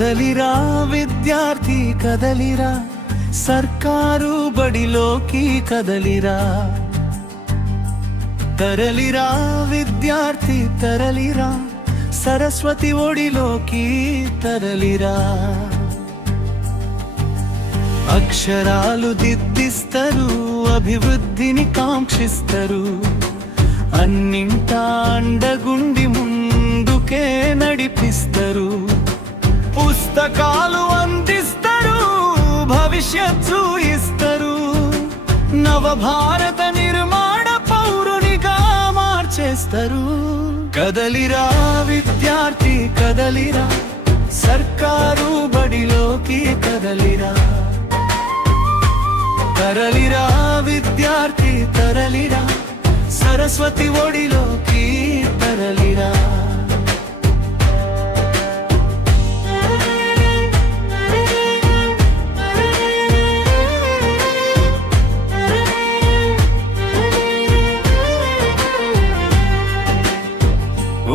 కదలిరా విద్యార్థి కదలిరా, సర్కారు బడిలోకి కదలిరా. తరలిరా విద్యార్థి తరలిరా, సరస్వతి ఒడిలోకి తరలిరా. అక్షరాలు దిద్దిస్తారు, అభివృద్ధిని కాంక్షిస్తారు. అన్నింటా అండగుండి ముందుకే నడిపిస్తారు. పుస్తకాలు అందిస్తారు, భవిష్యత్తు ఇస్తారు. నవభారత నిర్మాణ పౌరునిగా మార్చేస్తారు. కదలిరా విద్యార్థి కదలిరా, సర్కారు బడిలోకి కదలిరా. తరలిరా విద్యార్థి తరలిరా, సరస్వతి ఒడిలోకి తరలిరా.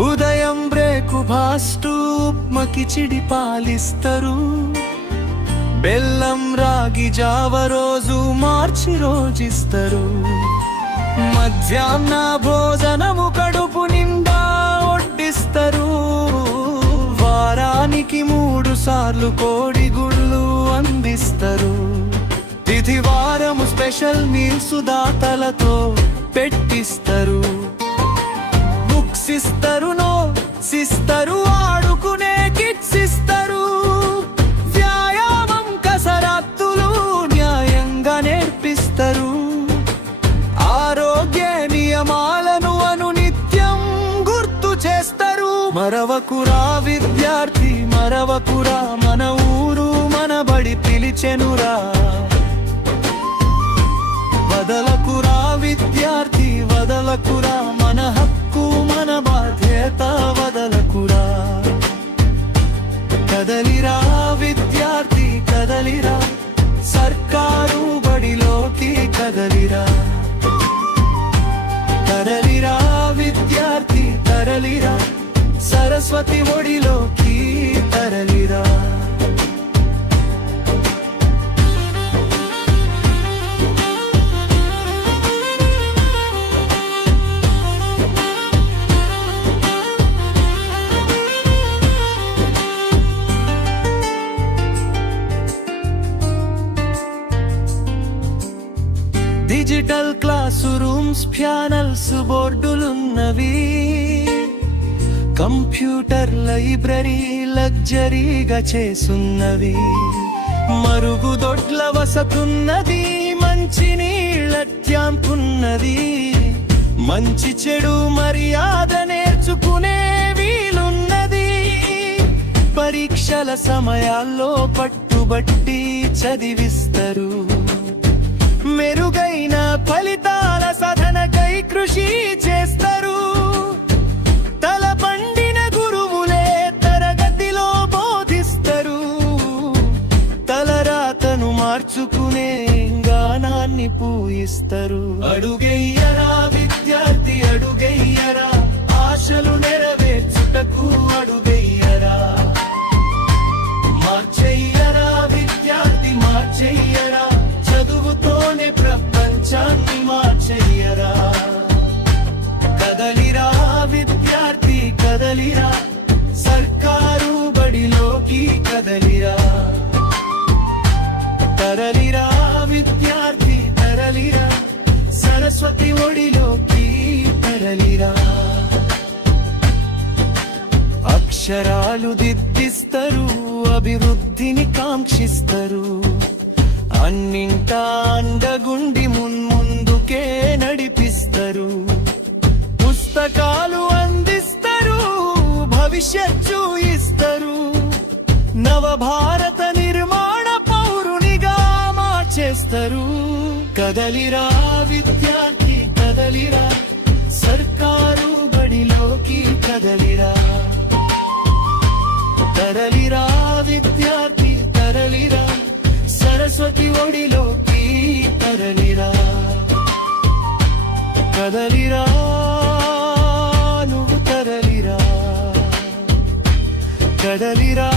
ఉదయం బ్రేక్ఫాస్ట్ ఉప్మా కిచిడి పాలిస్తారు. బెల్లం రాగి జావ రోజు మార్చి రోజిస్తారు. మధ్యాహ్న భోజనము కడుపు నిండా వడ్డిస్తారు. వారానికి 3 సార్లు కోడి గుళ్ళు అందిస్తారు. తిథివారము స్పెషల్ మీల్స్ దాతలతో పెట్టిస్తారు. బుక్స్ ఇస్తారు, నోట్స్ ఇస్తారు, ఆడుకునే కిట్స్ ఇస్తారు. వ్యాయామం కసరత్తులు న్యాయంగా నేర్పిస్తారు. ఆరోగ్య నియమాలను అనునిత్యం గుర్తు చేస్తారు. మరవకురా విద్యార్థి మరవకురా, మన ఊరు మన బడి పిలిచెనురా. వదలకురా విద్యార్థి వదలకురా, మన హక్కు మన బాధ్యత వదలకురా. కదలిరా విద్యార్థి కదలిరా, సర్కారు బడిలోకి కదలిరా. తరలిరా విద్యార్థి తరలిరా, సరస్వతి ఒడిలోకి తరలిరా. డిజిటల్ క్లాసు రూమ్స్, ప్యానల్స్, బోర్డులున్నవి. కంప్యూటర్ లైబ్రరీ లగ్జరీగా చేసున్నవి. మరుగుదొడ్ల వసతున్నది, మంచి నీళ్ళ ట్యాంపున్నది. మంచి చెడు మర్యాద నేర్చుకునే వీలున్నది. పరీక్షల సమయాల్లో పట్టుబట్టి చదివిస్తారు. మెరుగైన ఫలితాల సాధనకై కృషి చేస్తారు. తలపండిన గురువులే తరగతిలో బోధిస్తారు. తలరాతను మార్చుకునే గానాన్ని పూయిస్తారు. అడుగెయ్యరా విద్యార్థి అడుగెయ్యరా, ఆశలు నెరవేర్చుటకు అడుగెయ్యరా. మార్చెయ్యరా విద్యార్థి మార్చెయ్యరా, చదువుతోనే ప్రపంచాన్ని మార్చెయ్యరా. కదలిరా విద్యార్థి కదలిరా, సర్కారు బడిలోకి కదలిరా. తరలిరా విద్యార్థి తరలిరా, సరస్వతి ఒడిలోకి తరలిరా. అక్షరాలు దిద్దిస్తారు, అభివృద్ధిని కాంక్షిస్తారు. అన్నింటా అండగుండి ముందుకే నడిపిస్తారు. పుస్తకాలు అందిస్తారు, భవిష్యత్తు ఇస్తారు. నవభారత నిర్మాణ పౌరునిగా మార్చేస్తారు. కదలిరా విద్యార్థి కదలిరా, సర్కారు బడిలోకి కదలిరా. తరలిరా విద్యార్థి తరలిరా, సరస్వతి ఒడిలోకి తరలిరా. కదలిరా నువ్వు తరలిరా, కదలిరా